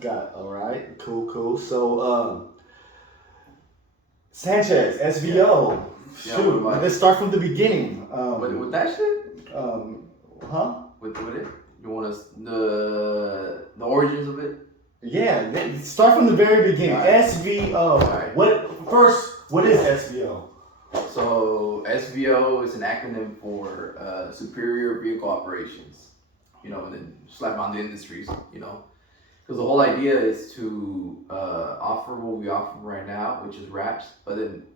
Got all right. Cool. So Sanchez, Yeah. SVO. Yeah, Shoot, let's start from the beginning. with that shit? Huh? With it? You want us the origins of it? Yeah, start from the very beginning. All right. SVO. All right. What is SVO? So SVO is an acronym for Superior Vehicle Operations. And then slap on the industries. Because the whole idea is to offer what we offer right now, which is wraps, but then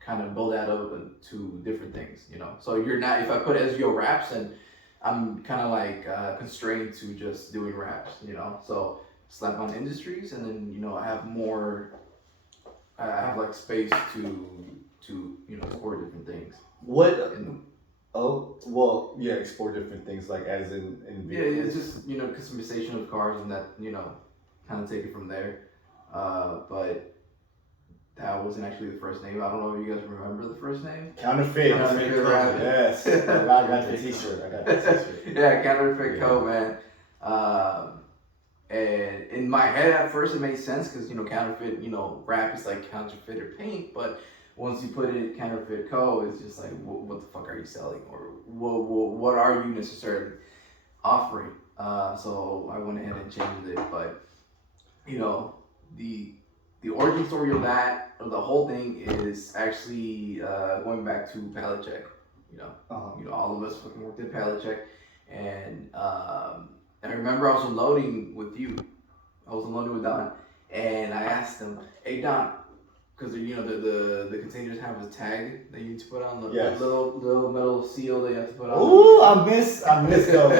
kind of build that up into different things. So you're not, if I put SVO wraps, and I'm kind of like constrained to just doing wraps. So slap on industries, and then I have more. I have like space to explore different things. What? And Oh, well, yeah, explore different things like as in yeah, vehicles. it's just customization of cars, and that kind of take it from there. But that wasn't actually the first name. I don't know if you guys remember the first name. Counterfeit. Counterfeit Rabbit. Yes, I got the T-shirt. Yeah, Counterfeit Co. Man. And in my head at first it made sense because counterfeit rap is like counterfeit paint, but once you put it Counterfeit Co, it's just like what the fuck are you selling, or what are you necessarily offering? So I went ahead and changed it, but the the origin story of the whole thing is actually going back to pallet check. All of us fucking worked at pallet check, and I remember I was unloading with you. I was unloading with Don, and I asked him, "Hey Don," because the containers have a tag that you need to put on, the little metal seal that you have to put on. Ooh, I miss those.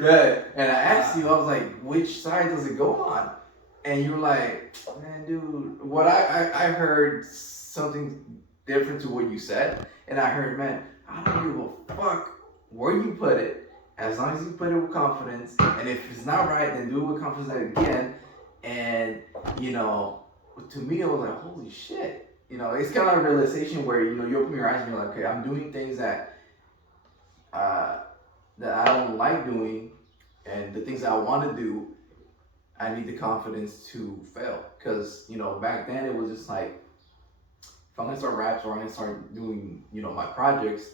Yeah, and I asked you, I was like, "Which side does it go on?" And you were like, "Man, dude, what I heard something different to what you said, and I heard, man, I don't give a fuck where you put it." As long as you put it with confidence, and if it's not right, then do it with confidence again. And to me, it was like, holy shit. It's kind of a realization where you open your eyes and you're like, okay, I'm doing things that I don't like doing, and the things that I want to do, I need the confidence to fail. Because back then it was just like, if I'm gonna start raps or I'm gonna start doing my projects,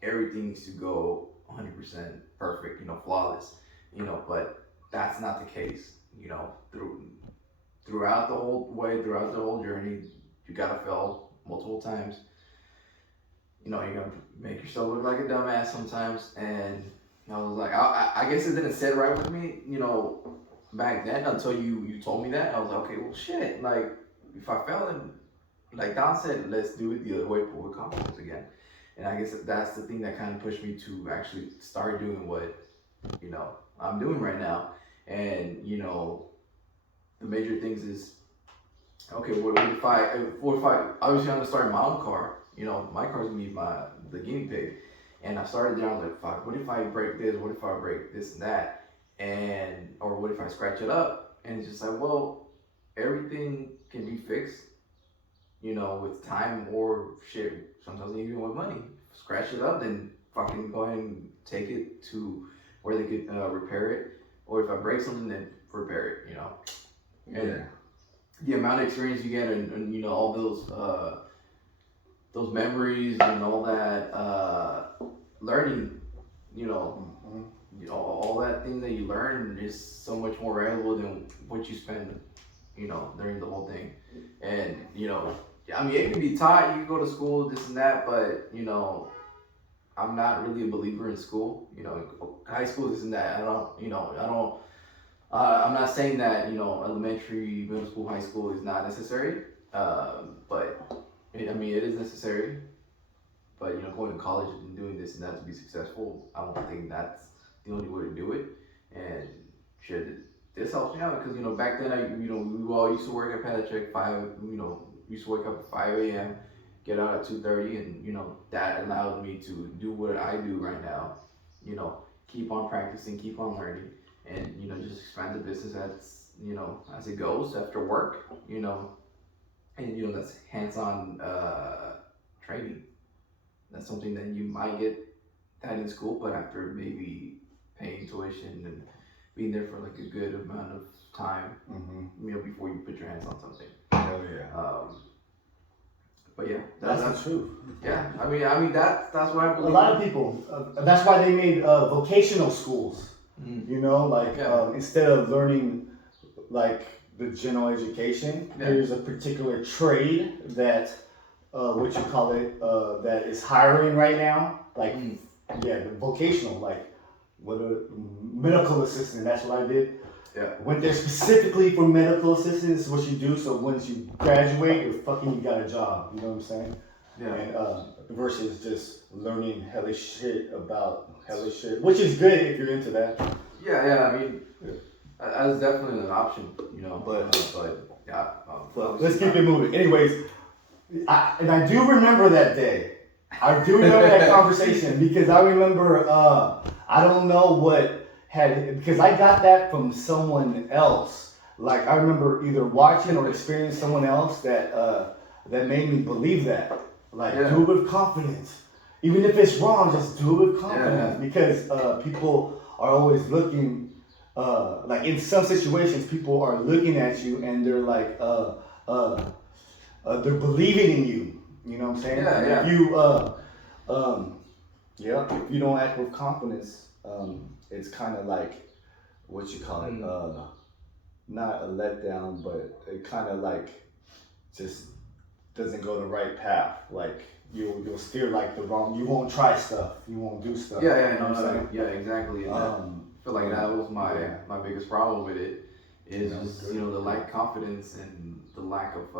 everything needs to go 100% perfect, flawless, but that's not the case, throughout the whole journey, you gotta fail multiple times, you gotta make yourself look like a dumbass sometimes, and I was like, I guess it didn't sit right with me, back then until you told me that. I was like, okay, well shit, like, if I fail, then, like Don said, let's do it the other way, but with confidence again. And I guess that's the thing that kind of pushed me to actually start doing what, I'm doing right now. And, the major things is, okay, what if obviously I'm gonna start my own car, my car's gonna be the guinea pig. And I started there, I was like, fuck, what if I break this? What if I break this and that? Or what if I scratch it up? And it's just like, well, everything can be fixed, with time or shit, sometimes even with money. Scratch it up, then fucking go ahead and take it to where they could repair it. Or if I break something, then repair it, And the amount of experience you get and all those memories and all that learning, all that thing that you learn is so much more valuable than what you spend, during the whole thing. And, I mean, it can be taught, you can go to school, this and that, but, I'm not really a believer in school. High school, this and that. I'm not saying that, elementary, middle school, high school is not necessary. But, I mean, it is necessary. But, going to college and doing this and that to be successful, I don't think that's the only way to do it. And shit, this helps me out because, back then, we all used to work at Patrick 5, used to wake up at 5 a.m., get out at 2:30, and that allowed me to do what I do right now. Keep on practicing, keep on learning, and just expand the business as it goes after work. And that's hands-on training. That's something that you might get that in school, but after maybe paying tuition and being there for like a good amount of time, before you put your hands on something. Hell yeah. But yeah, that's the truth. Yeah, I mean that's what I believe. A lot of people. That's why they made vocational schools. You know, like instead of learning like the general education, there's a particular trade that what you call it that is hiring right now. Like the vocational, like what a medical assistant. That's what I did. Yeah. Went there specifically for medical assistance. Is what you do. So once you graduate, you got a job. You know what I'm saying? Yeah. And versus just learning hellish shit about hellish shit, which is good if you're into that. Yeah. I mean, that's definitely an option, you know. But yeah. Let's keep it moving. Anyways, I do remember that day. I do remember that conversation because I remember. I don't know what. Because I got that from someone else. Like I remember either watching or experiencing someone else that made me believe that. Like do it with confidence, even if it's wrong, just do it with confidence. Because people are always looking. Like in some situations, people are looking at you and they're like, they're believing in you. You know what I'm saying? Yeah. If you don't act with confidence. It's kind of like, what you call it, not a letdown, but it kind of like just doesn't go the right path. Like you'll steer like the wrong, you won't try stuff, you won't do stuff. Yeah, exactly. And I feel like that was my biggest problem with it, is just, the lack of confidence and the lack of,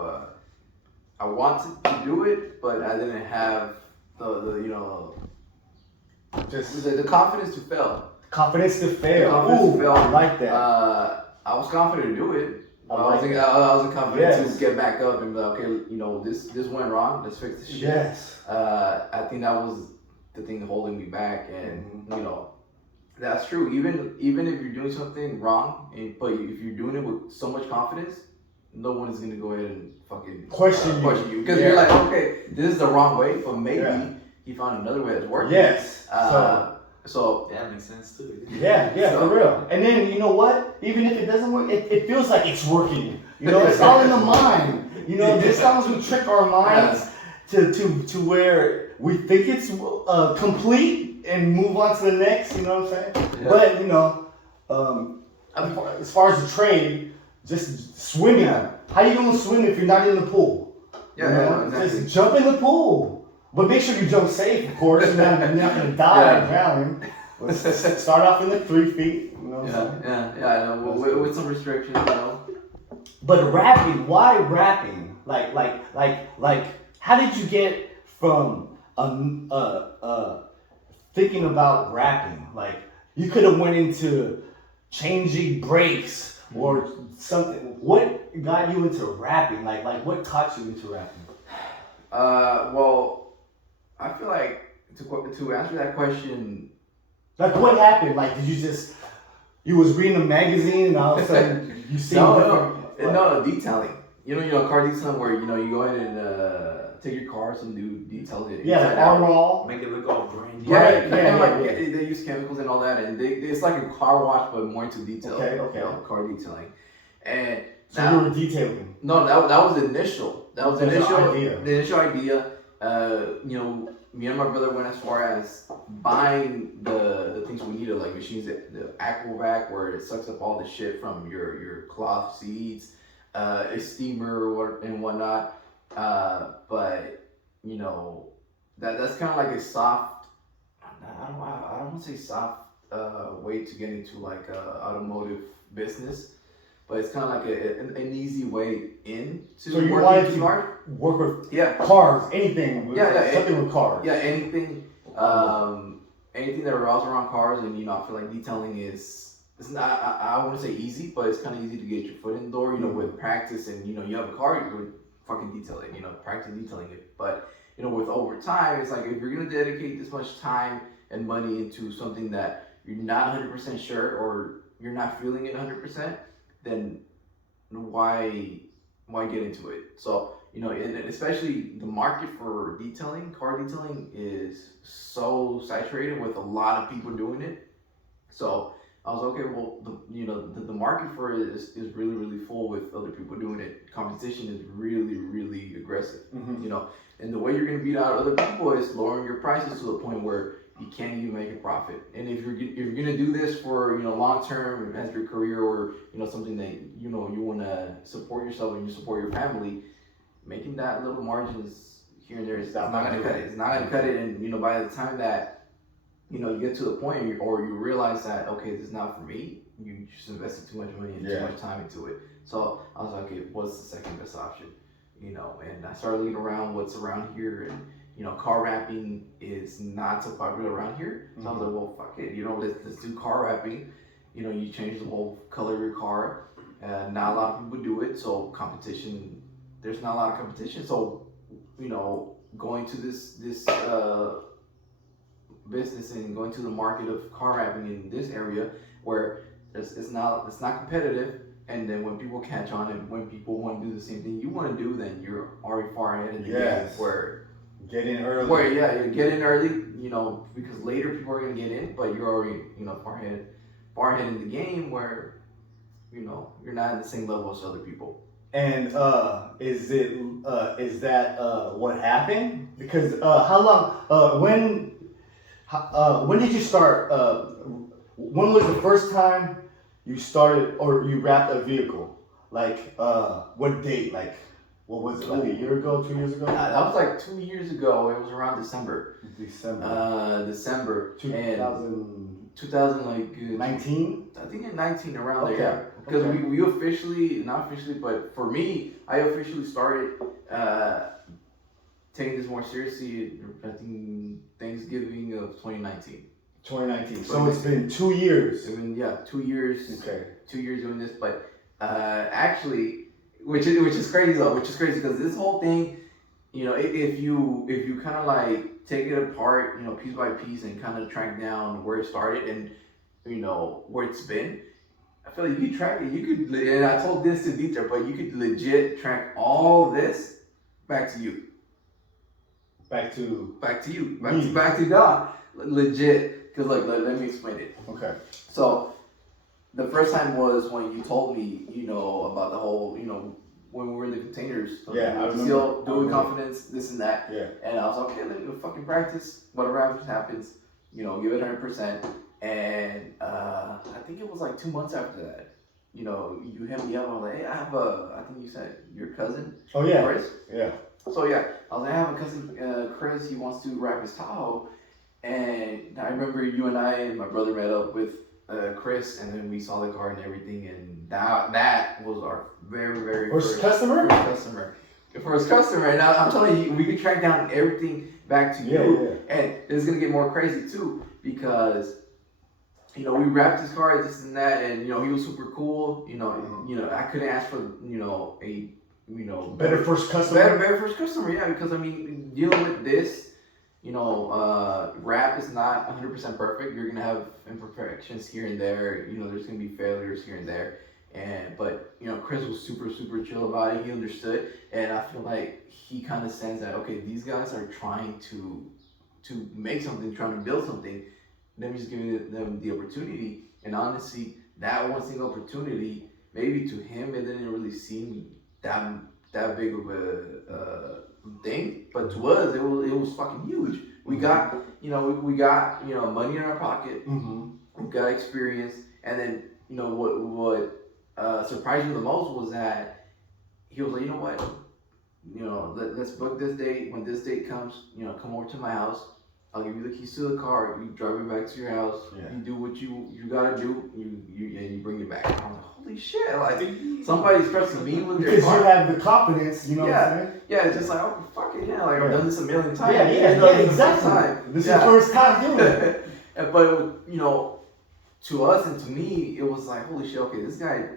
I wanted to do it, but I didn't have the confidence to fail. Confidence to fail. I like that. I was confident to do it. I was confident to get back up and be like, okay, this went wrong. Let's fix this shit. Yes. I think that was the thing holding me back, and that's true. Even if you're doing something wrong, but if you're doing it with so much confidence, no one is gonna go ahead and fucking question you, because you're like, okay, this is the wrong way, but maybe he found another way that's working. Yes. So that makes sense too. Yeah, for real. And then you know what? Even if it doesn't work, it feels like it's working. It's all in the mind. Sometimes we trick our minds to where we think it's complete and move on to the next. You know what I'm saying? Yeah. But as far as the trade, just swimming. How you gonna swim if you're not in the pool? Exactly. Just jump in the pool. But make sure you jump safe, of course. You're not gonna die and drown. Start off in the 3 feet. You know what I'm saying? I know. With some restrictions, But rapping, why rapping? Like, how did you get from thinking about rapping? Like, you could have went into changing breaks or something. What got you into rapping? Like what taught you into rapping? Well, I feel like to answer that question. Like what happened? Like you was reading a magazine and all of a sudden you see No, detailing. Car detailing where you go ahead and take your car and do detail it. Like armor all. Make it look all brand new. They use chemicals and all that, and it's like a car wash but more into detail. Okay. Car detailing, and so you were detailing. No, that was the initial. That was the idea. The initial idea. Me and my brother went as far as buying the things we needed, like machines, the Aquavac, where it sucks up all the shit from your cloth seats, a steamer and whatnot. But that's kind of like a soft. I don't want to say soft way to get into like automotive business. But it's kind of like an easy way in to so you work wanted to cars. Work with cars, anything. Something with cars. Yeah, anything. Anything that revolves around cars, and I feel like detailing it's not. I wouldn't say easy, but it's kind of easy to get your foot in the door. With practice, and you have a car, you would fucking detail it. Practice detailing it. But with over time, it's like if you're gonna dedicate this much time and money into something that you're not 100% sure or you're not feeling it 100%. Then why get into it? So, and especially the market for detailing, car detailing is so saturated with a lot of people doing it. So I was okay. Well, the market for it is really really full with other people doing it. Competition is really really aggressive. Mhm. You know, and the way you're gonna beat out other people is lowering your prices to the point where you can't even make a profit. And if you're gonna do this for long term as your career or something that you want to support yourself and you support your family, making that little margins here and there is not gonna cut it. It's not gonna cut it. And by the time that you get to the point or you realize that okay, this is not for me, you just invested too much money and too much time into it. So I was like, okay, what's the second best option? And I started looking around what's around here, and car wrapping is not so popular around here. So I was like, well, fuck it, let's do car wrapping. You change the whole color of your car. Not a lot of people do it, so competition. There's not a lot of competition, so going to this business and going to the market of car wrapping in this area where it's not competitive, and then when people catch on and when people want to do the same thing you want to do, then you're already far ahead in the game where get in early. You get in early, because later people are gonna get in, but you're already far ahead in the game where you're not at the same level as other people. And is that what happened? Because how long when did you start? When was the first time you started or you wrapped a vehicle? Like what date? Like what was it? Like a year ago, 2 years ago? That was like 2 years ago. It was around December. December 2000 like 19. I think in 19 around there. Yeah. Because we officially, not officially, but for me, I officially started taking this more seriously. I think Thanksgiving of 2019. 2019. So it's been 2 years. 2 years. Okay. 2 years doing this, but actually, which is crazy though. Which is crazy because this whole thing, if you kind of like take it apart, piece by piece, and kind of track down where it started and where it's been. I feel like you could track it. You could, and I told this to Dieter, but you could legit track all this back to you. Back to you. Back to God. Legit. Because let me explain it. Okay. So the first time was when you told me, about the whole, when we were in the containers. Yeah, I remember. Still doing confidence, this and that. Yeah. And I was like, okay, let me fucking practice. Whatever happens, give it 100%. And I think it was like 2 months after that. You hit me up. I was like, hey, I think you said your cousin. Oh yeah. Chris. Yeah. So yeah, I was like, I have a cousin, Chris. He wants to wrap his Tahoe. And I remember you and I and my brother met up with Chris, and then we saw the car and everything, and that was our very, very first customer. First customer, and I'm telling you, we could track down everything back to you, and it's gonna get more crazy too because we wrapped his car, this and that, and he was super cool. I couldn't ask for a better first customer. Better first customer, yeah, because I mean dealing with this. Rap is not 100% perfect. You're gonna have imperfections here and there. There's gonna be failures here and there. But Chris was super super chill about it. He understood, and I feel like he kind of sense that okay, these guys are trying to make something, trying to build something. Let me just give them the opportunity. And honestly, that one single opportunity, maybe to him, it didn't really seem that big of a thing, but to us, it was fucking huge. We got we got money in our pocket. Mm-hmm. We got experience, and then what surprised me the most was that he was like, let's book this date. When this date comes, come over to my house. I'll give you the keys to the car. You drive it back to your house. Yeah. You do what you gotta do. You bring it back. And I was like, holy shit! Like somebody's trusting me with their car. Because you have the confidence, what I'm saying? Yeah, it's just like, oh fuck it, yeah. Like I've done this a million times. Yeah, exactly. This is the first time doing it. But to us and to me, it was like, holy shit. Okay, this guy,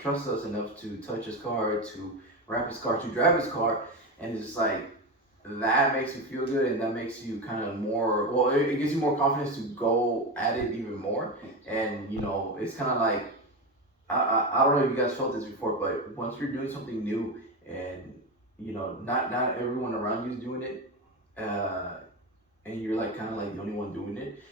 trusts us enough to touch his car, to wrap his car, to drive his car, and it's just like. That makes you feel good, and that makes you kind of more. Well, it gives you more confidence to go at it even more. And it's kind of like I don't know if you guys felt this before, but once you're doing something new, and not everyone around you is doing it, and you're like kind of like the only one doing it.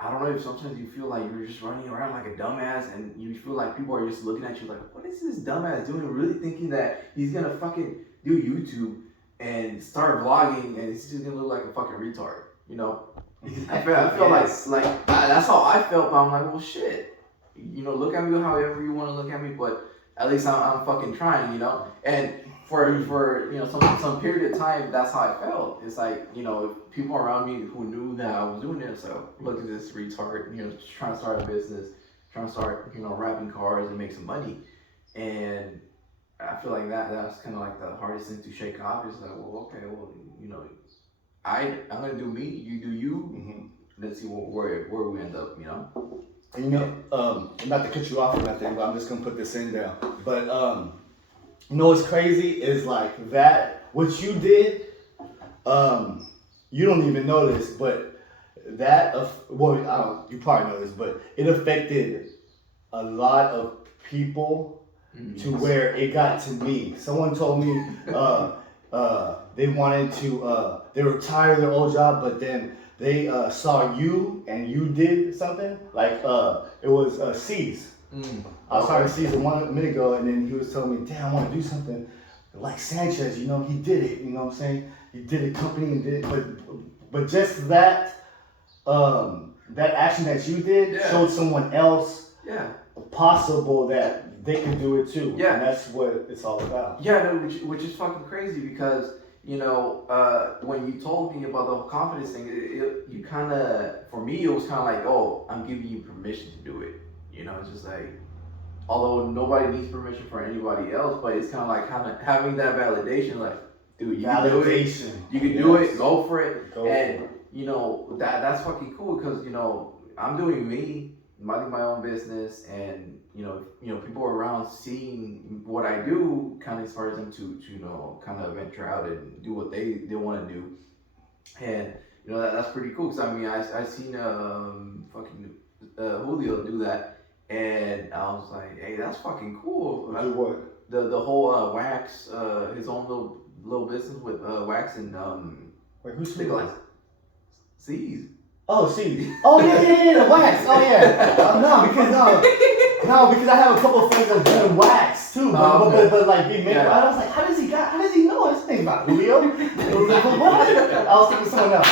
I don't know if sometimes you feel like you're just running around like a dumbass and you feel like people are just looking at you like, what is this dumbass doing? Really thinking that he's gonna fucking do YouTube and start vlogging and he's just gonna look like a fucking retard, you know? I feel like that's how I felt, but I'm like, well, shit. You know, look at me however you want to look at me, but at least I'm fucking trying, you know? And for you know some period of time, that's how I felt. It's like, you know, people around me who knew that I was doing this, so look at this retard, you know, just trying to start a business, trying to start, you know, wrapping cars and make some money. And I feel like that's kind of like the hardest thing to shake off. It's like, well, okay, well, you know, I'm gonna do me, you do you. Mm-hmm. Let's see where we end up, you know. And you know, not to cut you off or nothing, but I'm just gonna put this in there. But you know what's crazy is like that what you did. You don't even know this, but that well, I don't. You probably know this, but it affected a lot of people to where it got to me. Someone told me they wanted to. They were tired of their old job, but then they saw you and you did something like it was C's. I was talking to C's 1 minute ago, and then he was telling me, "Damn, I want to do something like Sanchez. You know, he did it. You know what I'm saying? He did a company and did it, but just that that action that you did showed someone else possible that they can do it too. Yeah, and that's what it's all about. Yeah, no, which is fucking crazy because, you know, when you told me about the whole confidence thing, you kind of, for me, it was kind of like, oh, I'm giving you permission to do it. You know, it's just like, although nobody needs permission for anybody else, but it's kind of having that validation, like, dude, you can do it. You can do it. Go for it. You know, that's fucking cool because, you know, I'm doing me, minding my own business, and you know, people around seeing what I do kind of inspires them to you know, kind of venture out and do what they want to do, and you know that's pretty cool. Cause I mean, I seen fucking Julio do that, and I was like, hey, that's fucking cool. Do what? The whole wax, his own little business with wax and Wait, who's Nicholas? C's. Oh, see. Oh, yeah, wax. Oh, yeah. No, because I have a couple of friends that are doing wax too. But like, they make. I was like, how does he know this thing about Julio? It was like, what? I was thinking someone else.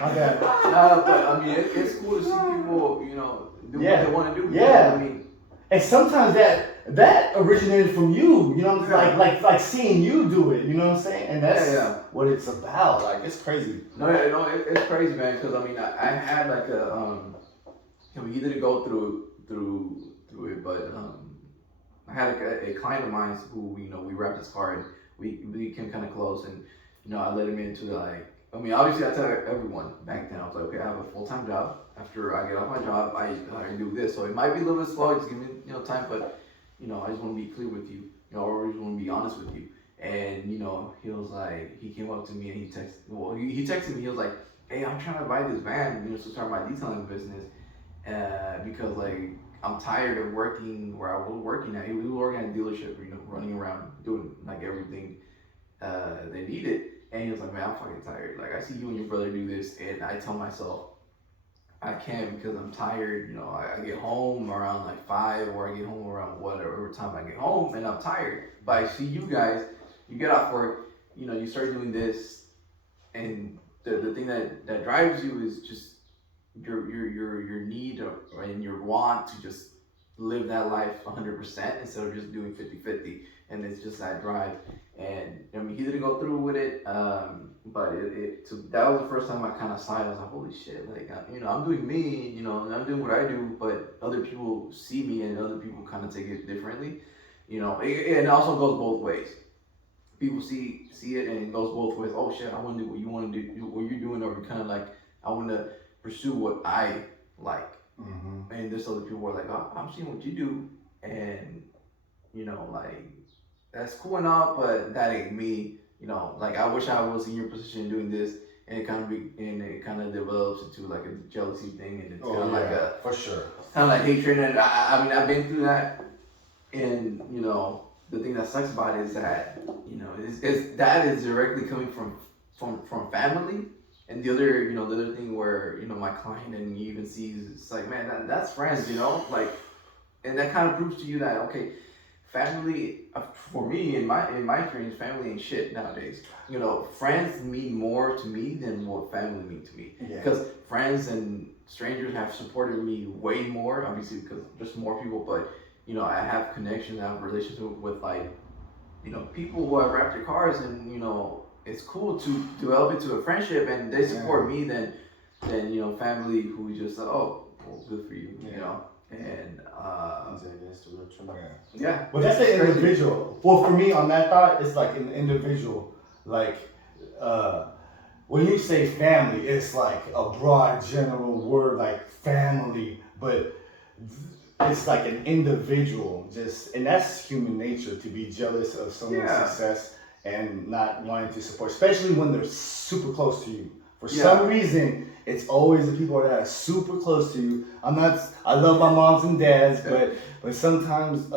My bad. But I mean, it's cool to see people, you know, do what they want to do. Yeah. I mean, and sometimes that originated from you. You know, like seeing you do it. You know what I'm saying? And that's what it's about. Like, it's crazy. No, it's crazy, man. Because I mean, I had like a you know, he didn't go through it, but I had a client of mine who, you know, we wrapped his car and we became kind of close, and you know, I let him into like, I mean, obviously I tell everyone back then, I was like, okay, I have a full-time job. After I get off my job, I do this. So it might be a little bit slow, just give me, you know, time, but you know, I just want to be clear with you, you know, or I just want to be honest with you. And you know, he was like, he came up to me and he texted me, he was like, hey, I'm trying to buy this van, you know, to start my detailing business, because like, I'm tired of working where I was working at. We were working at a dealership, you know, running around doing like everything they needed. And he was like, man, I'm fucking tired. Like, I see you and your brother do this, and I tell myself, I can't because I'm tired. You know, I get home around like 5, or I get home around whatever time I get home, and I'm tired. But I see you guys, you get off work, you know, you start doing this, and the thing that drives you is just your need and your want to just live that life 100% instead of just doing 50-50. And it's just that drive. And I mean, he didn't go through with it, but so that was the first time I kind of sighed. I was like, holy shit, like, you know, I'm doing me, you know, and I'm doing what I do, but other people see me and other people kind of take it differently, you know. It also goes both ways. People see it and it goes both ways. Oh shit, I want to do what you want to do, what you're doing, or kind of like, I want to pursue what I like. Mm-hmm. And there's other people who are like, oh, I'm seeing what you do, and you know, like, that's cool and all, but that ain't me. You know, like, I wish I was in your position doing this, and it kind of develops into like a jealousy thing, and it's kind of like a, for sure, kind of like hatred. And I mean, I've been through that, and you know, the thing that sucks about it is that, you know, that is directly coming from family, And the other thing where my client and you even sees, it's like, man, that's friends, like, and that kind of proves to you that okay, family for me in my experience, family ain't shit nowadays. Friends mean more to me than what family mean to me. Yeah. Because friends and strangers have supported me way more, obviously because there's more people, but I have connections, I have relations with like people who have wrapped their cars, and it's cool to develop into a friendship, and they support me than family who just oh, well, good for you, and yeah. Well, that's the individual. Well, for me on that thought, it's like an individual. Like, when you say family, it's like a broad general word like family, but it's like an individual, and that's human nature to be jealous of someone's success and not wanting to support, especially when they're super close to you. For some reason, it's always the people that are super close to you. I love my moms and dads, but sometimes,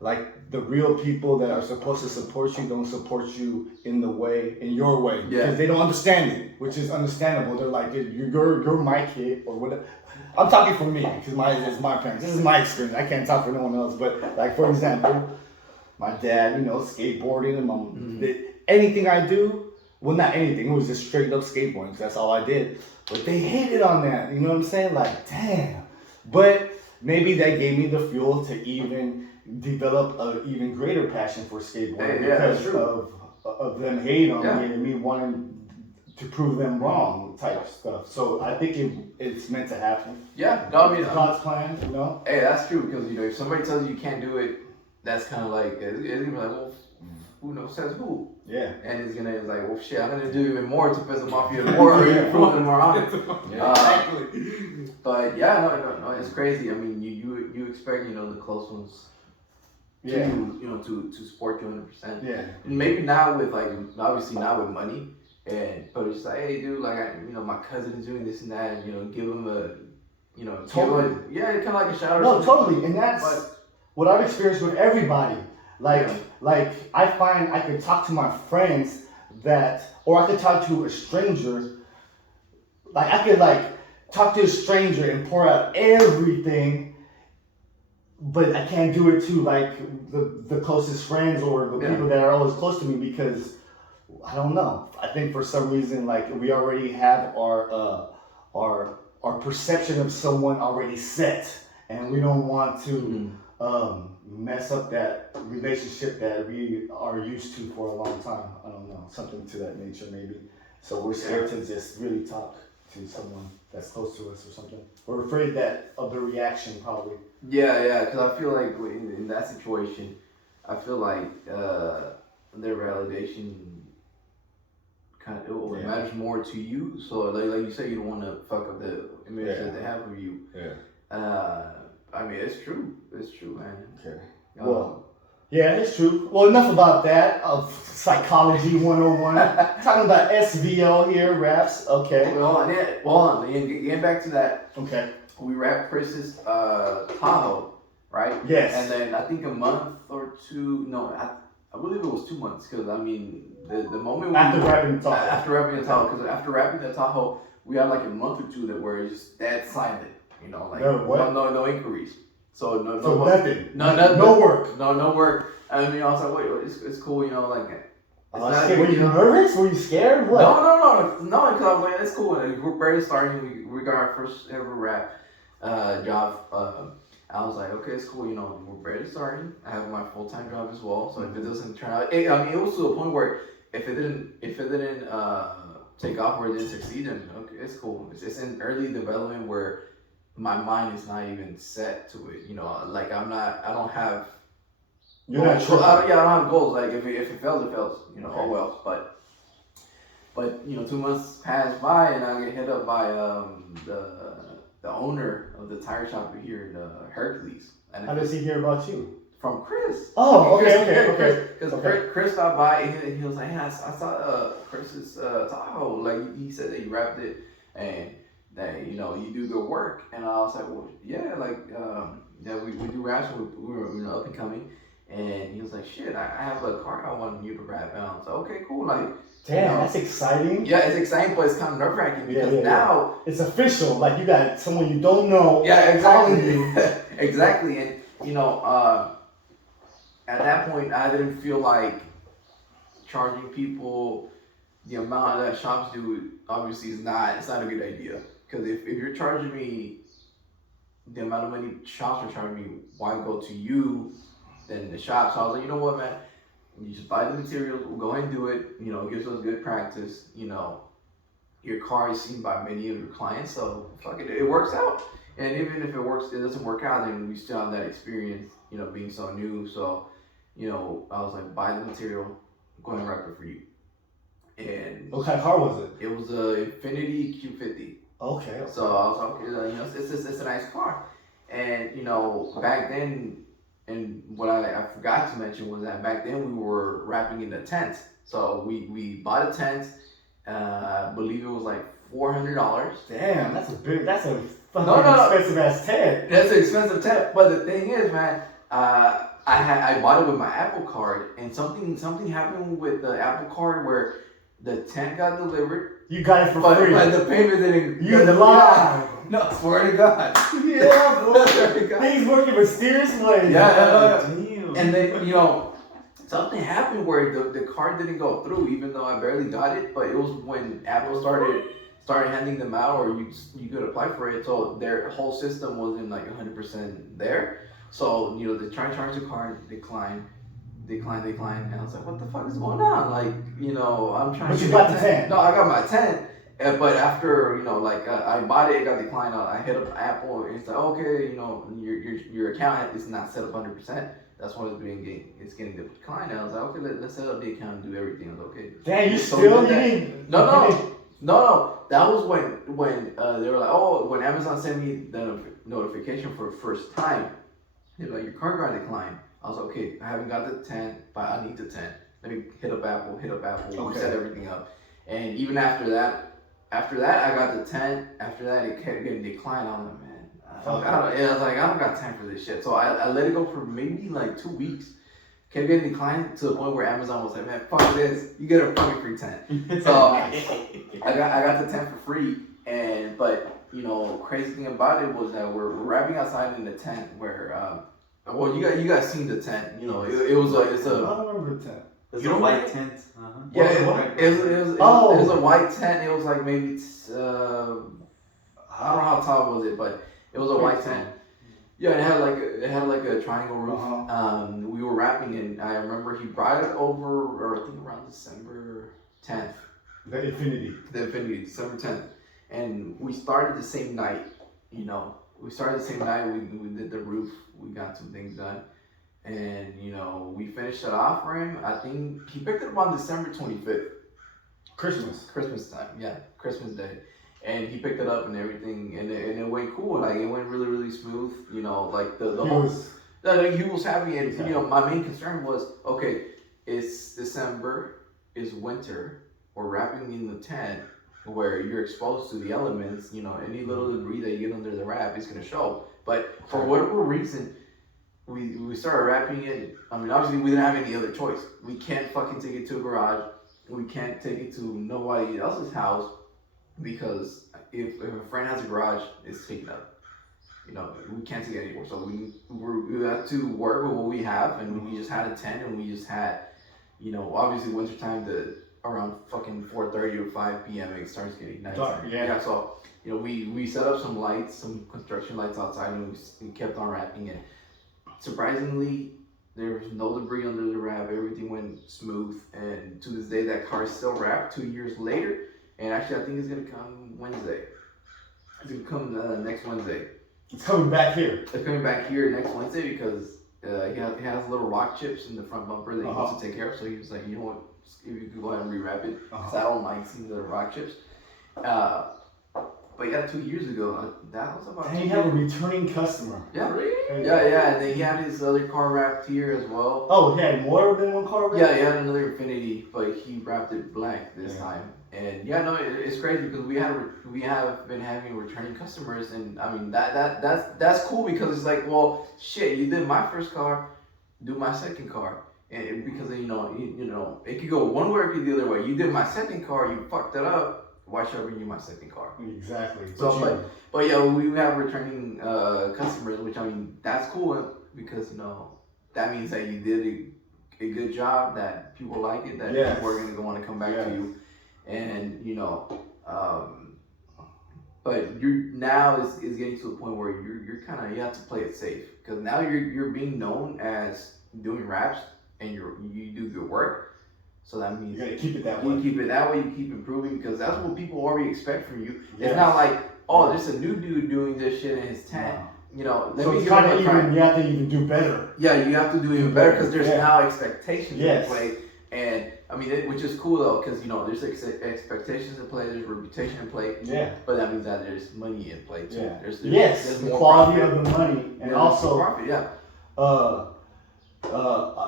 like the real people that are supposed to support you don't support you in your way, because they don't understand it, which is understandable. They're like, you're my kid or whatever. I'm talking for me because it's my parents. This is my experience. I can't talk for no one else. But like, for example, my dad, skateboarding, and anything I do. Well, not anything. It was just straight up skateboarding, because that's all I did. But they hated on that. You know what I'm saying? Like, damn. But maybe that gave me the fuel to even develop an even greater passion for skateboarding, because of them hating on me and me wanting to prove them wrong type stuff. So I think it's meant to happen. Yeah, no, I mean, God's plan, Hey, that's true, because if somebody tells you you can't do it, that's kind of like it's gonna be like, well, who knows says who? Yeah. And it's like, well, shit, I'm gonna do even more to piss them off even more, or even prove them wrong. Exactly. But yeah, no, it's crazy. I mean, you expect the close ones. To support you 100%. Yeah. And maybe not with obviously not with money, but it's like, hey, dude, like my cousin is doing this and that, and give him a, totally. Kind of like a shout out. No, totally, and that's what I've experienced with everybody. Like I find I could talk to my friends or I could talk to a stranger. Like I could talk to a stranger and pour out everything. But I can't do it to the closest friends or the people that are always close to me, because I don't know. I think for some reason we already have our perception of someone already set, and we don't want to mess up that relationship that we are used to for a long time. I don't know, something to that nature maybe. So we're scared to just really talk to someone that's close to us or something. We're afraid of the reaction probably. Yeah, because I feel like in that situation, I feel like their validation kind of matters more to you. So like you say, you don't want to fuck up the image that they have of you. Yeah. I mean, it's true. It's true, man. Okay. Well, yeah, it's true. Well, enough about that of psychology 101. Talking about SVO here, raps. Okay. Well, getting back to that. Okay. We wrapped Chris's Tahoe, right? Yes. And then I think a month or two. No, I believe it was 2 months, because I mean the moment after wrapping the Tahoe. After wrapping the Tahoe, because after wrapping the Tahoe, we had like a month or two that were just dead silent. No inquiries. So nothing. No work. No work. I mean, I was like, wait, it's cool, were you nervous? Were you scared? What? No, because I was like, it's cool. We're barely starting. We got our first ever rap job. I was like, okay, it's cool. We're barely starting. I have my full-time job as well. So if it doesn't turn out, it was to a point where if it didn't take off or it didn't succeed, then okay, it's cool. It's in early development where my mind is not even set to it. I don't have. You're not sure. I don't have goals. Like if it fails, it fails. Okay. Oh well. But 2 months pass by and I get hit up by the owner of the tire shop here in Hercules. And how does he hear about you? From Chris. Oh, okay. Because Chris stopped by and he was like, "Yeah, I saw Chris's Tahoe. Like he said that you wrapped it and that you do good work." And I was like, "Well, yeah, we do raps. We were up and coming." And he was like, shit, I have a car I want you to wrap. And I was like, okay, cool. Like, Damn, that's exciting. yeah, it's exciting, but it's kind of nerve wracking because now it's official. Like you got someone you don't know. Yeah, calling exactly. you. Exactly. And at that point, I didn't feel like charging people the amount that shops do. Obviously, it's not a good idea. Because if you're charging me the amount of money shops are charging me, why go to you than the shop? So I was like, you know what, man, you just buy the materials, we'll go ahead and do it. It gives us good practice. Your car is seen by many of your clients, so fuck it, it works out. And even if it doesn't work out, then we still have that experience, being so new. So, I was like, buy the material, go ahead and wrap it for you. And what kind of car was it? It was a Infiniti Q50. Okay. So I was like, it's a nice car. And, back then, and what I forgot to mention was that back then we were wrapping in the tent. So we bought a tent, I believe it was like $400. Damn, that's a fucking expensive ass tent. That's an expensive tent. But the thing is, man, I bought it with my Apple Card, and something happened with the Apple Card where the tent got delivered. You got it for free. But the payment didn't. You lied. No, swear to God. Yeah, bro. Swear to God. Things work in mysterious ways. Yeah. Damn. And then, something happened where the card didn't go through, even though I barely got it. But it was when Apple started handing them out, or you could apply for it. So their whole system wasn't like 100% there. So they try to charge the card, decline. And I was like, what the fuck is going on? Like, I'm trying. But you got the tent. No, I got my tent. But after, I bought it, it got declined. I hit up Apple, and it's like, okay, your account is not set up 100%. That's why it's getting declined. And I was like, okay, let's set up the account and do everything. I was like, okay. Damn, you So still? we did You that. didn't? No. That was when they were like, oh, when Amazon sent me the notification for the first time, they were like, your card got declined. I was like, okay, I haven't got the tent, but I need the tent. Let me hit up Apple. Okay. We set everything up. And even after that, I got the tent. After that, it kept getting declined. I was like, man, I don't got time for this shit. So I let it go for maybe like 2 weeks. Kept getting declined to the point where Amazon was like, man, fuck this. You get a fucking free tent. So I got the tent for free. But crazy thing about it was that we're wrapping outside in the tent where well, you guys seen the tent, it was like, it's I a, don't remember the tent. It's a white tent. yeah, it was a white tent. It was like maybe, I don't know how tall was it, but it was a white tent. Yeah, it had like a triangle roof. We were wrapping it, and I remember he brought it over, or I think around December 10th. The Infiniti. December 10th. And we started the same night, We did the roof, we got some things done. And, we finished it off for him. I think he picked it up on December 25th. Christmas time, yeah, Christmas Day. And he picked it up and everything, and it went cool. Like, it went really, really smooth. Like the whole. He was happy, and my main concern was, okay, it's December, it's winter, we're wrapping in the tent where you're exposed to the elements. Any little debris that you get under the wrap is gonna show. But for whatever reason, we started wrapping it. I mean, obviously we didn't have any other choice. We can't fucking take it to a garage. We can't take it to nobody else's house, because if a friend has a garage, it's taken up. We can't take it anymore. So we had to work with what we have, and we just had a tent, and we just had, obviously wintertime, around fucking 4:30 or 5 p.m. it starts getting nice. Dark, yeah. So we set up some lights, some construction lights outside, and we kept on wrapping it. Surprisingly, there was no debris under the wrap. Everything went smooth, and to this day, that car is still wrapped 2 years later. And actually, I think it's gonna come Wednesday. It's gonna come next Wednesday. It's coming back here. It's coming back here next Wednesday because he has little rock chips in the front bumper that he wants to take care of. So he was like, you know what, if you could go ahead and rewrap it, because I don't like seeing the rock chips. But yeah, 2 years ago, that was about. And you have a returning customer. Yeah, yeah. And then he had his other car wrapped here as well. Oh, he had more than one car wrapped? Yeah, he had another Infiniti, but he wrapped it black this time. And it's crazy because we have been having returning customers, and I mean that's cool because it's like, well, shit, you did my first car, do my second car. And because you know, it could go one way or it could go the other way. You did my second car, you fucked it up. Why should I bring you my second car? Exactly. So, but yeah, we have returning customers, which I mean that's cool because you know that means that you did a good job, that people like it, that people are gonna want to come back to you, and you know, but you're now is getting to the point where you're kind of, you have to play it safe because now you're being known as doing raps and you do good work. So that means you gotta keep it that way. You keep it that way. You keep improving because that's what people already expect from you. Yes. It's not like, oh, there's a new dude doing this shit in his tent. No. You know, So it's kind of even, you have to even do better. Yeah, you have to do even better because there's now expectations in play, and I mean, which is cool though, because you know there's expectations in play, there's reputation in play. Yeah. But that means that there's money in play too. Yeah. There's the more quality profit. of the money, and also profit. Yeah.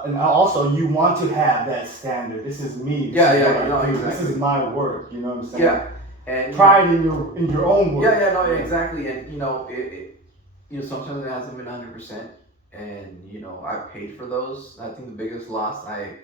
And also you want to have that standard. This is me. This is my work. You know what I'm saying? Yeah. And pride in your own work. Yeah, exactly. And you know, you know, sometimes it hasn't been 100%, and you know, I paid for those. I think the biggest loss I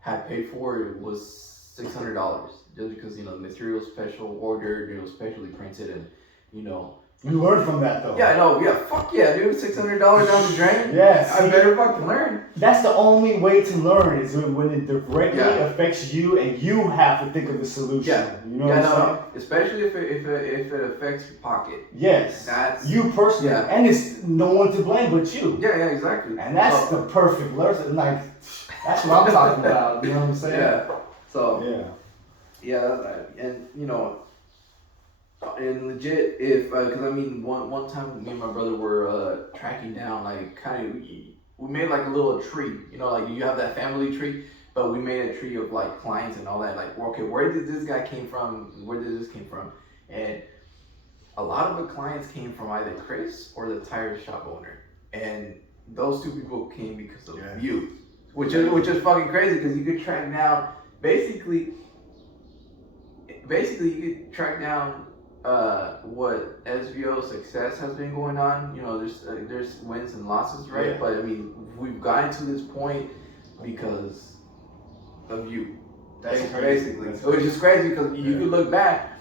had paid for was $600, just because you know the material special ordered, you know, specially printed, and you know. You learn from that though. Yeah, no, yeah, fuck yeah, dude, $600 down the drain. Yes. I better fucking learn. That's the only way to learn is when it directly affects you and you have to think of the solution. Yeah. You know what I'm saying? Especially if it affects your pocket. Yes. That's you personally. Yeah. And it's no one to blame but you. Yeah, exactly. And that's the perfect lesson. Like that's what I'm talking about. You know what I'm saying? Yeah. So and you know. And legit, if because I mean, one time me and my brother were tracking down, like kind of, we made like a little tree, you know, like you have that family tree, but we made a tree of like clients and all that. Like, well, okay, where did this guy came from? Where did this came from? And a lot of the clients came from either Chris or the tire shop owner, and those two people came because of you, which is fucking crazy because you could track down basically you could track down. What SVO success has been going on. You know, there's wins and losses, right? Yeah. But I mean, we've gotten to this point because of you. That's basically. Which is crazy because you could look back.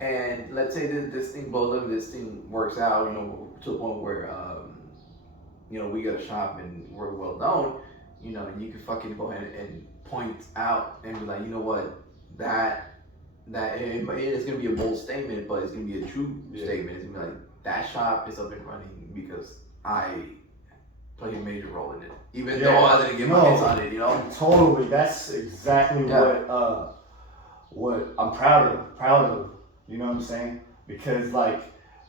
And let's say this thing blows up, this thing works out. You know, to the point where you know, we got a shop and we're well known. You know, and you can fucking go ahead and point out and be like, you know what, that it's gonna be a bold statement, but it's gonna be a true statement. It's gonna be like, that shop is up and running because I played a major role in it, even though I didn't get my hands on it. You know, totally. That's exactly what I'm proud of. You know what I'm saying? Because like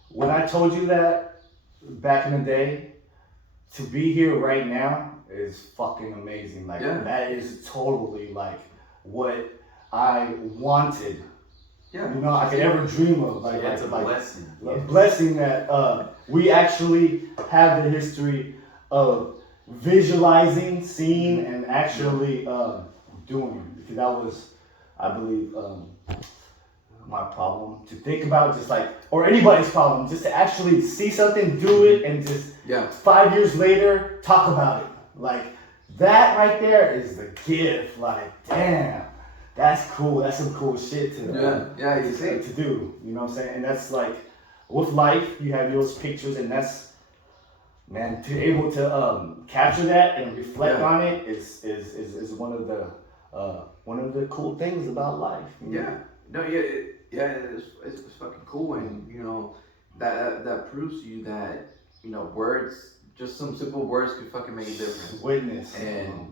when I told you that back in the day, to be here right now is fucking amazing. Like that is totally like what I wanted. Yeah. You know, I could ever dream of. Like, it's a blessing. A blessing that we actually have the history of visualizing, seeing, and actually doing. Because that was, I believe, my problem to think about, just like, or anybody's problem, just to actually see something, do it, and just 5 years later talk about it. Like that right there is the gift. Like, damn. That's cool. That's some cool shit to do. You know what I'm saying? And that's like, with life, you have those pictures, and that's, man, to be able to capture that and reflect on it is one of the cool things about life. It's fucking cool, and you know that proves to you that, you know, words, just some simple words could fucking make a difference. Witness. And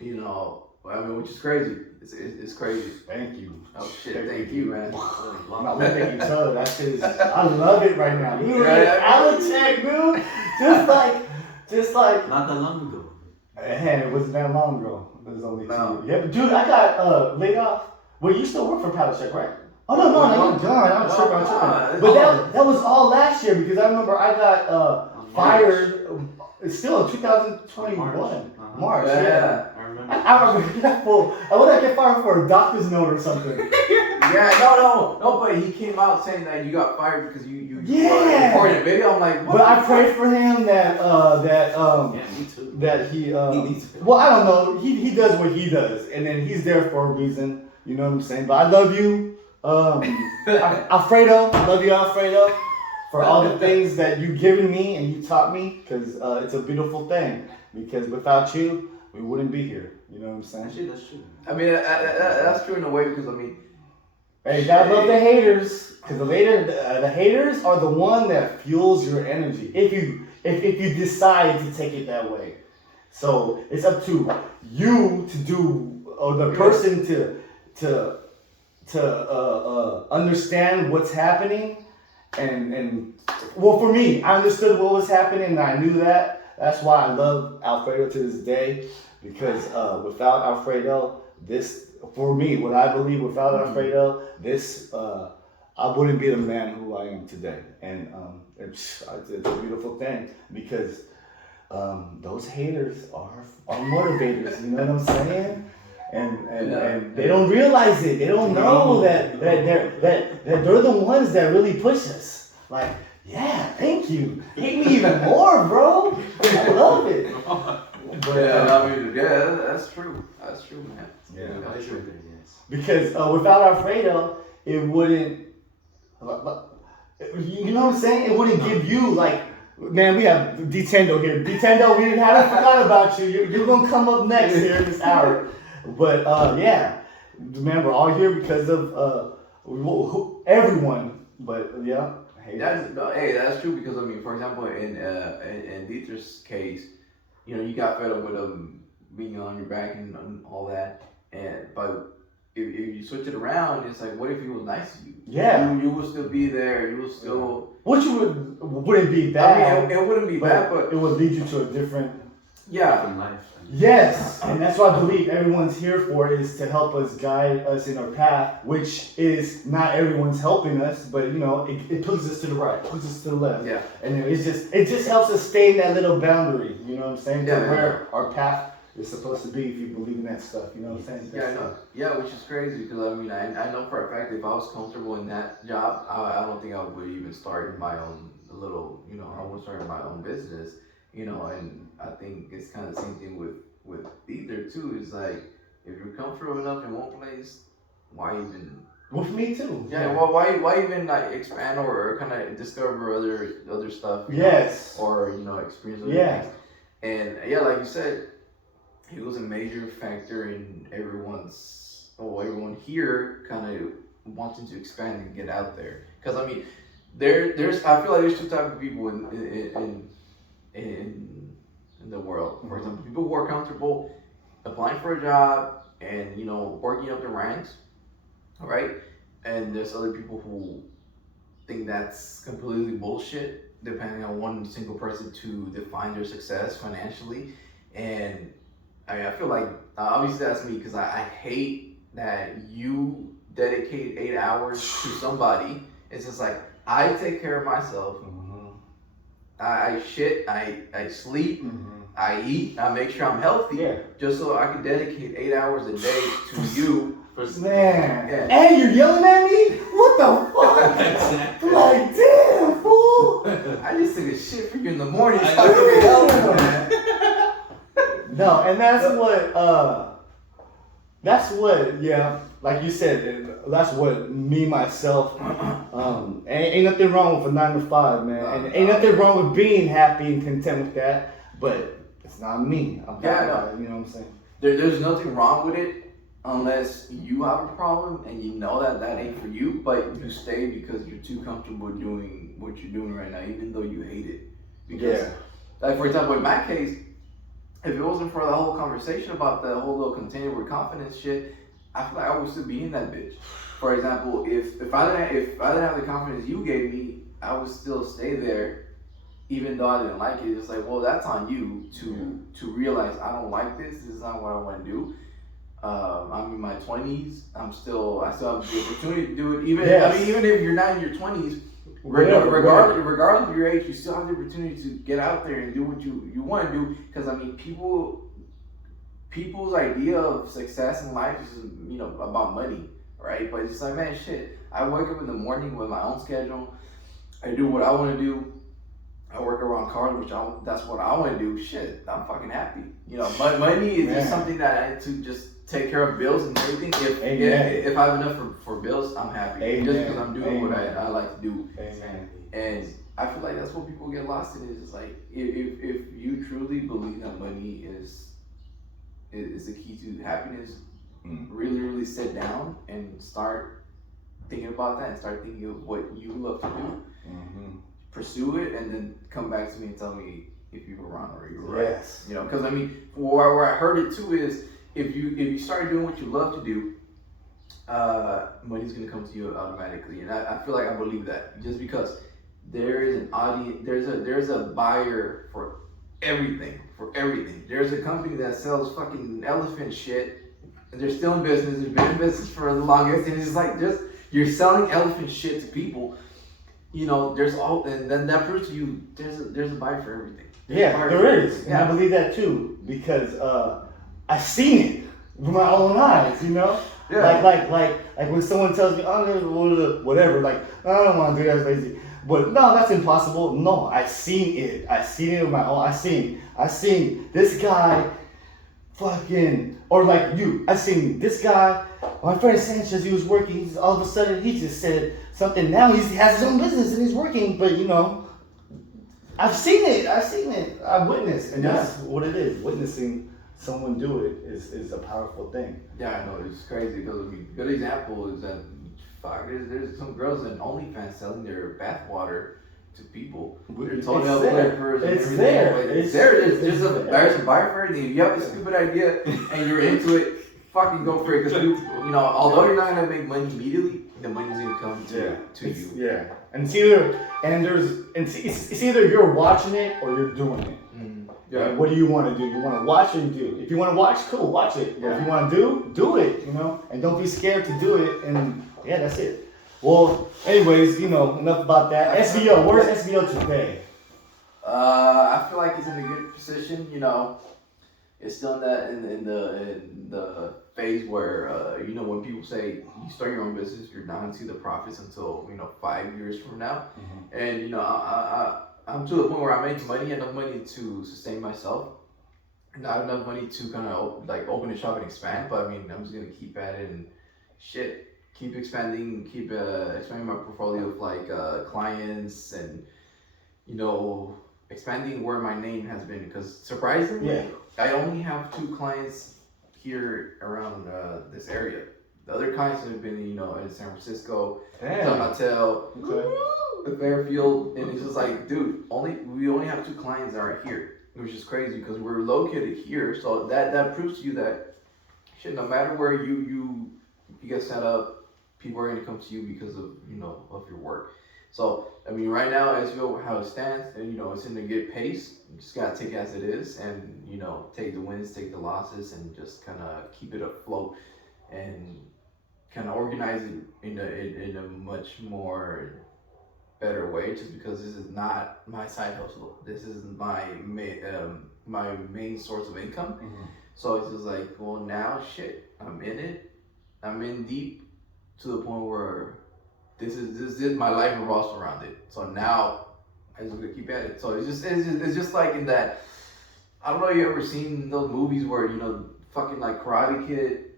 you know, I mean, which is crazy. It's crazy. Thank you. Oh shit! Thank you, man. I'm not looking at each other. That's his. I love it right now. You Alacek, dude. Just like. Not that long ago. It wasn't that long ago. It was only 2 years. Yeah, but dude, I got laid off. Well, you still work for Palachek, right? Oh no, I'm done. I'm tripping. But that was all last year because I remember I got fired. It's still in 2021. March. Yeah. I remember that fool. I would get fired for a doctor's note or something. No, but he came out saying that you got fired because you recorded a video. I'm like, what? But I prayed for him that that Yeah, me too. that he needs to. well, I don't know, he does what he does, and then he's there for a reason, you know what I'm saying? But I love you, Alfredo. I love you, Alfredo, for all the things that you've given me and you taught me, because it's a beautiful thing, because without you we wouldn't be here, you know what I'm saying? Actually, that's true. I mean, that's true in a way because I mean, Hey, you gotta love the haters, because the haters are the one that fuels your energy. If you decide to take it that way, so it's up to you to do, or the person to understand what's happening, and well, for me, I understood what was happening, and I knew that. That's why I love Alfredo to this day, because without Alfredo, this. For me, what I believe, without Alfredo, I wouldn't be the man who I am today. And it's a beautiful thing, because those haters are motivators. You know what I'm saying? And they don't realize it. They don't know that they're the ones that really push us. Like, yeah, thank you. Hate me even more, bro. I love it. But, that's true. That's true, man. Yeah, that's true. Yes. because without Alfredo, it wouldn't. You know what I'm saying? It wouldn't give you like. Man, we have D-Tendo here. D-Tendo, we haven't forgot about you. You're gonna come up next here in this hour. But yeah, man, we're all here because of everyone. But yeah, That's true because I mean, for example, in Dieter's case, you know, you got fed up with him being on your back and all that, but if you switch it around, it's like, what if he was nice to you? Yeah, you will still be there. You will still. Which wouldn't be bad. I mean, it wouldn't be bad, but it would lead you to a different. Yeah. From life. Yes, and that's what I believe everyone's here for, is to help us, guide us in our path, which is not everyone's helping us, but you know, it pulls us to the right, pulls us to the left. Yeah. And it just helps us stay in that little boundary, you know what I'm saying? Yeah, to man. where our path is supposed to be if you believe in that stuff, you know what I'm saying? Yeah, I know. Yeah, which is crazy because I mean, I know for a fact if I was comfortable in that job, I don't think I would even start my own little, you know, I would start my own business, you know, and I think it's kind of the same thing with Ether too. It's like, if you're comfortable enough in one place, why even? Well, for me too. Yeah. Well, why even like expand or kind of discover other stuff? Yes. Or you know, experience other things. And yeah, like you said, he was a major factor in everyone here kind of wanting to expand and get out there. Because I mean, I feel like there's two types of people in the world. For example, people who are comfortable applying for a job and, you know, working up the ranks, right? And there's other people who think that's completely bullshit, depending on one single person to define their success financially. And I feel like, obviously that's me, because I hate that you dedicate 8 hours to somebody. It's just like, I take care of myself. I shit, I sleep, I eat, I make sure I'm healthy, just so I can dedicate 8 hours a day to you. Man, Yeah. and you're yelling at me? What the fuck? Exactly. Like, damn, fool. I just took a shit for you in the morning. I So I can be healthy, man. No, and that's what, yeah, like you said, that's what me, myself, ain't nothing wrong with a 9 to 5, man. And ain't nothing wrong with being happy and content with that, but it's not me. I'm Yeah, I know. about it, you know what I'm saying? There's nothing wrong with it unless you have a problem and you know that ain't for you, but you stay because you're too comfortable doing what you're doing right now, even though you hate it. Because, like for example, in my case, if it wasn't for the whole conversation about the whole little container with confidence shit, I feel like I would still be in that bitch. For example, if I didn't have the confidence you gave me, I would still stay there, even though I didn't like it. It's like, well, that's on you to realize I don't like this. This is not what I want to do. I'm in my 20s. I still have the opportunity to do it. Even if you're not in your 20s, regardless of your age, you still have the opportunity to get out there and do what you want to do. Because I mean, people's idea of success in life is, you know, about money, right? But it's like, man, shit. I wake up in the morning with my own schedule. I do what I want to do. I work around cars, that's what I want to do. Shit, I'm fucking happy. You know, money is just something that I need to just take care of bills and everything. If I have enough for bills, I'm happy. Amen. Just because I'm doing what I like to do. Amen. And I feel like that's what people get lost in. Is like if you truly believe that money is the key to happiness, really sit down and start thinking about that and start thinking of what you love to do. Pursue it, and then come back to me and tell me if you were wrong or you were right. Yes. You know, because I mean, where I heard it too is if you start doing what you love to do, money's gonna come to you automatically, and I feel like I believe that just because there is an audience, there's a buyer for everything. There's a company that sells fucking elephant shit, and they're still in business. They've been in business for the longest, and it's like you're selling elephant shit to people. You know, and then that proves to you there's a buyer for everything. There is. And I believe that too, because I've seen it with my own eyes, you know? Yeah. Like when someone tells me, oh, whatever, like, I don't want to do that, it's lazy. But no, that's impossible. No, I've seen it. I've seen it with my own. I've seen this guy fucking, or like you, I've seen this guy, my friend Sanchez, he was working, all of a sudden he just said something, now he has his own business and he's working, but you know, I've seen it, I've witnessed, and that's what it is. Witnessing someone do it is a powerful thing. Yeah, I know, it's crazy, because I mean, good example is that, fuck, there's some girls in OnlyFans selling their bath water to people. They're toenail clippers and everything. There's a buyer for it. If you have a stupid idea and you're into it, fucking go for it. Because you know, although you're not gonna make money immediately, the money's gonna come to you. Yeah, and it's either you're watching it or you're doing it. Yeah. And what do you want to do? You want to watch and do. If you want to watch, cool, watch it. Yeah. If you want to do it. You know, and don't be scared to do it. And yeah, that's it. Well, anyways, you know, enough about that. SVO, where's SVO today? I feel like it's in a good position. You know, it's still in the phase where you know, when people say you start your own business, you're not gonna see the profits until 5 years from now. And you know, I'm to the point where I make enough money to sustain myself. Not enough money to kind of like open a shop and expand, but I mean, I'm just gonna keep at it and shit. Keep expanding my portfolio of like clients, and you know, expanding where my name has been, because surprisingly, I only have 2 clients here around this area. The other clients have been in San Francisco, San Mateo, Fairfield, and it's just like, dude, we only have 2 clients that are here, which is crazy because we're located here. So that proves to you that shit, no matter where you get set up, people are gonna come to you because of of your work. So I mean, right now, SVO, how it stands, and it's in a good pace. You just gotta take it as it is, and take the wins, take the losses, and just kind of keep it afloat, and kind of organize it in a much more better way. Just because this is not my side hustle, this is my main source of income. So it's just like, well, now shit, I'm in it, I'm in deep, to the point where this is my life revolves around it. So now I just gonna keep at it. So it's just like in that, I don't know, you ever seen those movies where fucking like Karate Kid,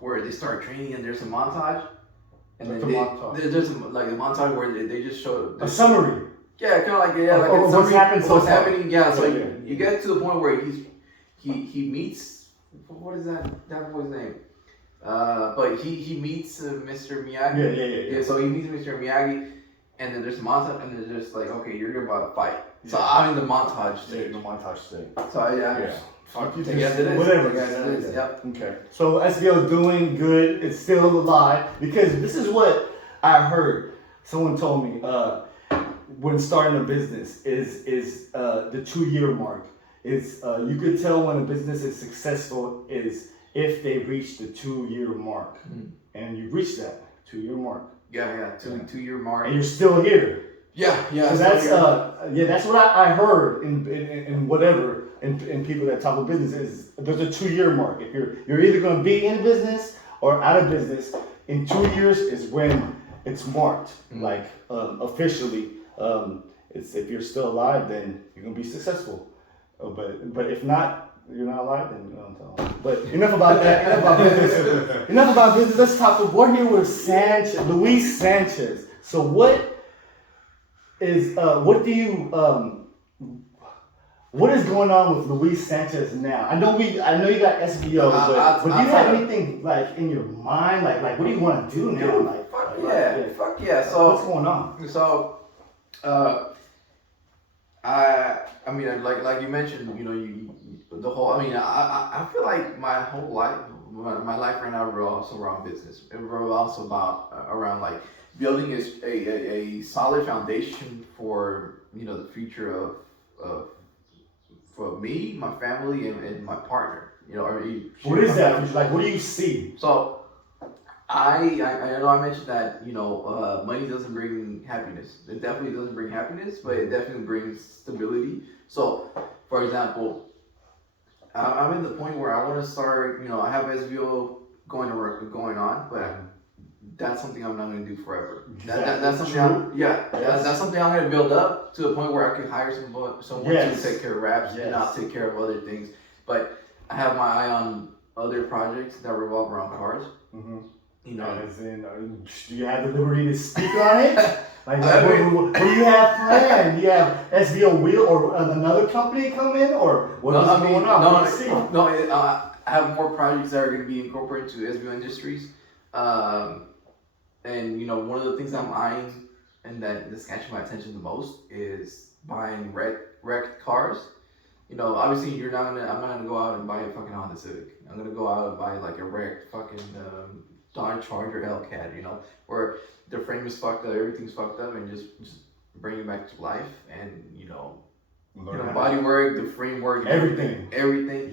where they start training and there's a montage, and then there's like a montage where they just show a summary. Yeah, kind of like like a summary what's happening. Yeah, so you get to the point where he meets, what is that boy's name? But he meets Mr. Miyagi. Yeah. So he meets Mr. Miyagi, and then there's a montage, and then there's like, okay, you're about to fight. So I'm in the montage stage. So whatever. Yep. Okay. So SVO doing good. It's still alive, because this is what I heard. Someone told me when starting a business is the 2-year mark. Is you could tell when a business is successful is if they reach the 2-year mark, and you reach that 2-year mark. Yeah, 2-year mark, and you're still here. Yeah. So that's what I heard in whatever in people that talk about business is there's a 2-year mark. If you're either going to be in business or out of business, in 2 years is when it's marked, like officially. it's if you're still alive, then you're gonna be successful. But if not, you're not alive, then you don't tell. But enough about that. Enough about business. Enough about business. Let's talk. We're here with Luis Sanchez. So what is going on with Luis Sanchez now? I know you got SVO, but do you have anything like in your mind? Like what do you want to do now? Like fuck yeah. So what's going on? So, I mean, like you mentioned, you the whole. I mean, I feel like my whole life, my life right now revolves around business. It revolves around like building a solid foundation for the future of for me, my family, and my partner. What is that? Like, what do you see? So, I know I mentioned that money doesn't bring happiness. It definitely doesn't bring happiness, but it definitely brings stability. So, for example, I'm at the point where I want to start. I have SVO going on, but that's something I'm not going to do forever. That's something. That's something I'm going to build up to a point where I can hire someone to take care of raps, and I'll take care of other things. But I have my eye on other projects that revolve around cars. Mm-hmm. As in, do you have the liberty to speak on it? Like, what do you have planned? Do you have SVO Wheel or another company come in, or what is going on? I have more projects that are going to be incorporated to SVO Industries. And one of the things I'm eyeing and that's catching my attention the most is buying wrecked cars. Obviously I'm not gonna go out and buy a fucking Honda Civic. I'm gonna go out and buy like a wrecked fucking Dodge Charger Hellcat, where the frame is fucked up, everything's fucked up, and just bring it back to life, and body work, the framework, everything.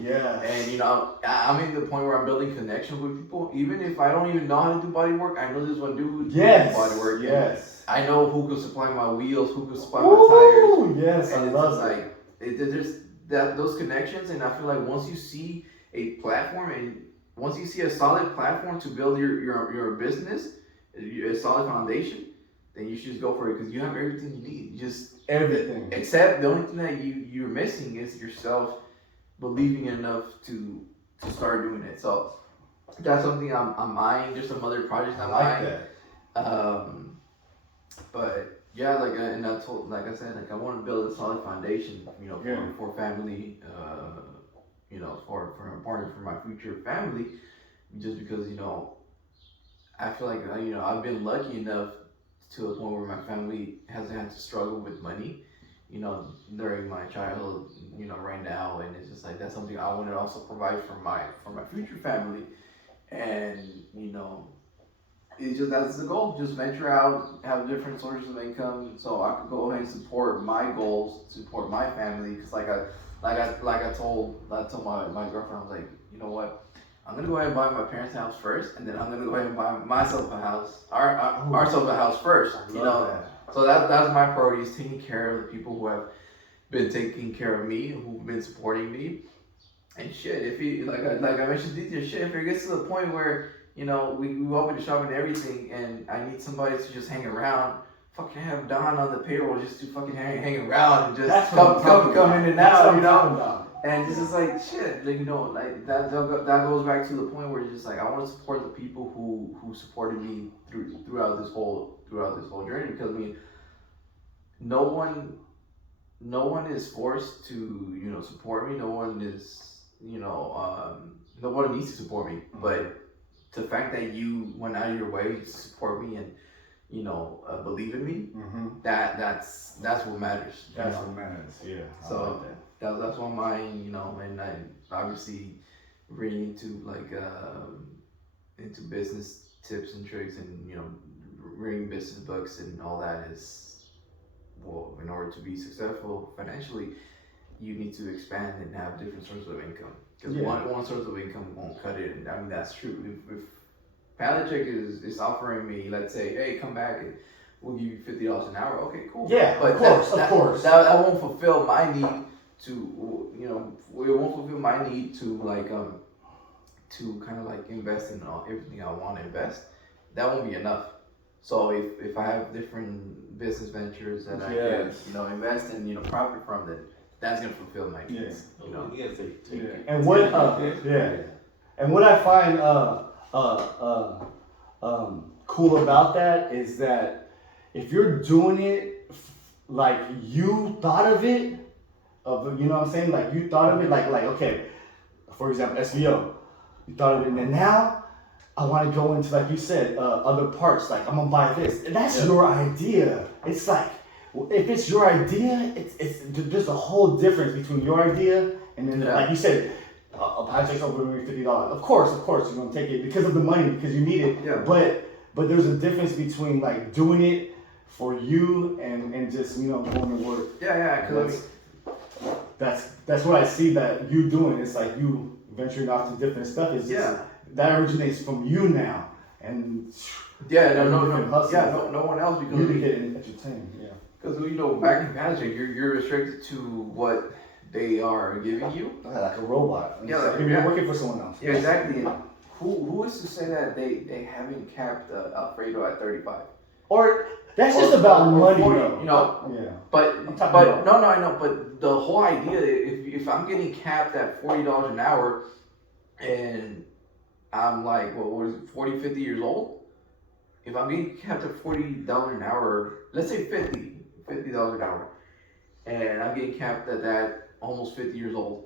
Yeah. And I'm in the point where I'm building connections with people. Even if I don't even know how to do body work, I know there's one dude who does body work. Yes. I know who can supply my wheels, who can supply my tires. Yes, and I love it. There's those connections, and I feel like once you see a platform, and once you see a solid platform to build your business, a solid foundation, then you should just go for it because you have everything you need. Just everything. Except the only thing that you're missing is yourself believing enough to start doing it. So that's something I'm eyeing. There's some other projects I'm eyeing. But yeah, like I said, I want to build a solid foundation, for family, for a partner, for my future family, just because I feel like I've been lucky enough to a point where my family hasn't had to struggle with money, during my childhood, right now, and it's just like that's something I want to also provide for my future family, and it's just that's the goal. Just venture out, have different sources of income, so I could go ahead and support my goals, support my family. Because like I told my girlfriend, I was like, you know what? I'm gonna go ahead and buy my parents' house first, and then I'm gonna go ahead and buy myself a house, ourselves a house first. That. So that's my priority, is taking care of the people who have been taking care of me, who've been supporting me, and shit. If he like I mentioned, shit. If it gets to the point where we open the shop and everything, and I need somebody to just hang around. Fucking have Don on the payroll just to fucking hang around and just come in and out, And it's just like shit, like that goes back to the point where it's just like I want to support the people who supported me throughout this whole journey, because no one is forced to support me. No one is nobody needs to support me, but the fact that you went out of your way to support me and believe in me, that's what matters. That's what matters. Yeah. So that's what mine, and I obviously really into business tips and tricks, and reading business books and all that is, well, in order to be successful financially, you need to expand and have different sources of income. Because one source of income won't cut it, and that's true. If Palatech is offering me, let's say, hey, come back and we'll give you $50 an hour. Okay, cool. Yeah, but of course. That won't fulfill my need to, it won't fulfill my need to to kind of invest in everything I want to invest. That won't be enough. So if I have different business ventures that I can, Yes. invest and, profit from, then that's gonna fulfill my needs. You gotta take Yeah. care. And what and what I find cool about that is that if you're doing it like you thought of it, you know what I'm saying? Like you thought of it like okay, for example, SVO. You thought of it, and now I want to go into, like you said, other parts. Like I'm gonna buy this, and that's your idea. It's like if it's your idea, it's there's a whole difference between your idea and then, like you said, a project's over $50. Of course, you're gonna take it because of the money, because you need it. Yeah. But there's a difference between like doing it for you and just going to work. Yeah, because That's what I see that you doing. It's like you venturing off to different stuff. It's just, that originates from you now, and no one else, because you be getting entertained. Yeah. Because back in packaging, you're restricted to what they are giving you. Like a robot. Yeah, you're working for someone else. Yeah, exactly. And who is to say that they haven't capped Alfredo at 35? Or that's just about money, 40, though. Yeah. But about- no, I know. But the whole idea, if I'm getting capped at $40 an hour, and I'm like, what is it, 40, 50 years old? If I'm getting capped at $40 an hour, let's say $50 an hour, and I'm getting capped at that almost 50 years old,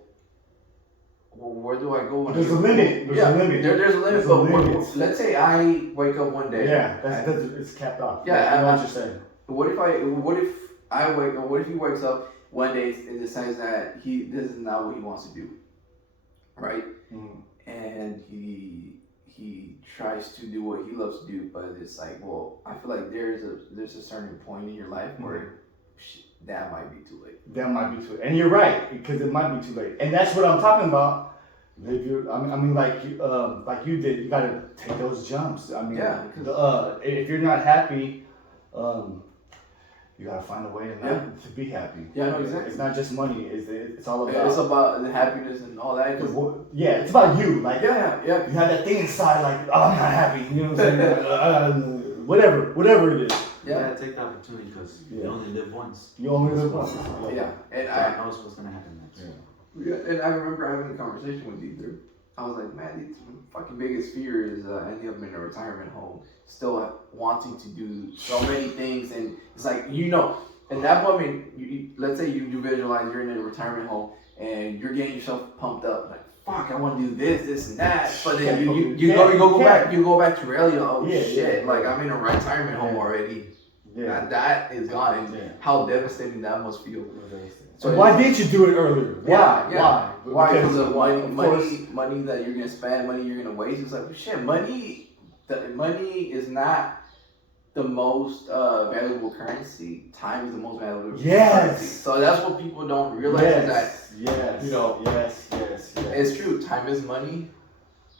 well, where do I go? There's a limit. There's a limit. There's a limit. But let's say I wake up one day. Yeah, that's it's capped off. Yeah, I know what you're saying. What if I wake up? What if he wakes up one day and decides that this is not what he wants to do, right? Mm-hmm. And he tries to do what he loves to do, but it's like, well, I feel like there's a certain point in your life where that might be too late. That might be too late, and you're right, because it might be too late, and that's what I'm talking about. If you, I mean, like you did, you gotta take those jumps. I mean, if you're not happy, you gotta find a way to be happy. Yeah, no, exactly. It's not just money. It's all about. It's about the happiness and all that. It's about you. Like you have that thing inside, like, oh, I'm not happy. You know what I'm saying? Whatever it is. Yeah, take the opportunity, because you only live once. You only live once. Yeah, and I don't know what's gonna happen next. Yeah, and I remember having a conversation with Ether. I was like, man, the fucking biggest fear is ending up in a retirement home, still wanting to do so many things, and it's like, in that moment, let's say you visualize you're in a retirement home and you're getting yourself pumped up, like, fuck, I want to do this and that, but then you go back to reality. Oh shit, like I'm in a retirement home already. Yeah, that is gone, and how devastating that must feel. So why didn't you do it earlier? Why? Because of money that you're gonna spend, money you're gonna waste. It's like, shit, money is not the most valuable currency. Time is the most valuable currency. So that's what people don't realize is that. Yes. It's true. Time is money.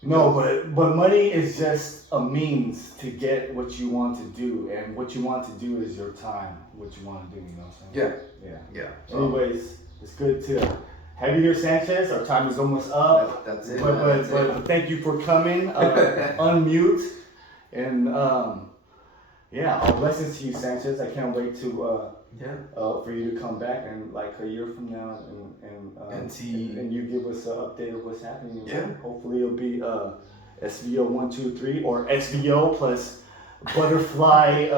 No, but money is just a means to get what you want to do, and what you want to do is your time. What you want to do, you know what I'm saying? Yeah. Anyways, it's good to have you here, Sanchez. Our time is almost up. That's it. But thank you for coming. Unmute, and all blessings to you, Sanchez. I can't wait to for you to come back and like a year from now and see and you give us an update of what's happening. Yeah. Hopefully it'll be SVO 1, 2, 3 or SVO plus butterfly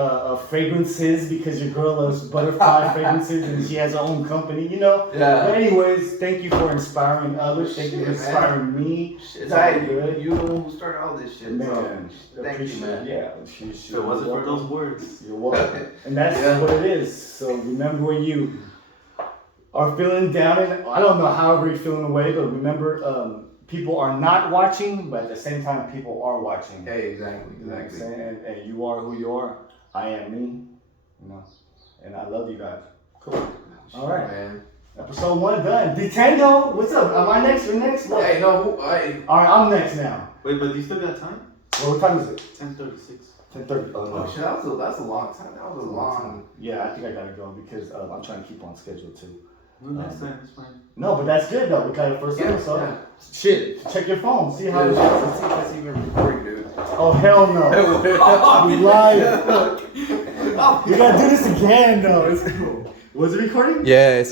fragrances, because your girl loves butterfly fragrances and she has her own company, Yeah. But anyways, thank you for inspiring others. Thank you for inspiring me. It's alright, you the one who started all this shit. Man, so thank you, man. Yeah, If it wasn't for those words, you're welcome. And that's what it is. So remember, when you are feeling down, and I don't know however you're feeling away, but remember, people are not watching, but at the same time, people are watching. Hey, exactly. You know what I'm saying? And you are who you are. I am me. And I love you guys. Cool. All right, man. Episode 1 done. Detendo, what's up? Am I next? You're next? What? Hey, no, All right, I'm next now. wait, but you still got time? Well, what time is it? 10:36. 10:30. Oh, no. Oh shit, that's a long time. That was a long. Yeah, I think I gotta go because I'm trying to keep on schedule too. Well, next time, it's fine. No, but that's good though. We got the first episode. Yeah. Shit, check your phone. See how. Let's see if that's even recording, dude. Oh hell no! You liar! We gotta do this again though. It's cool. Was it recording? Yeah, it's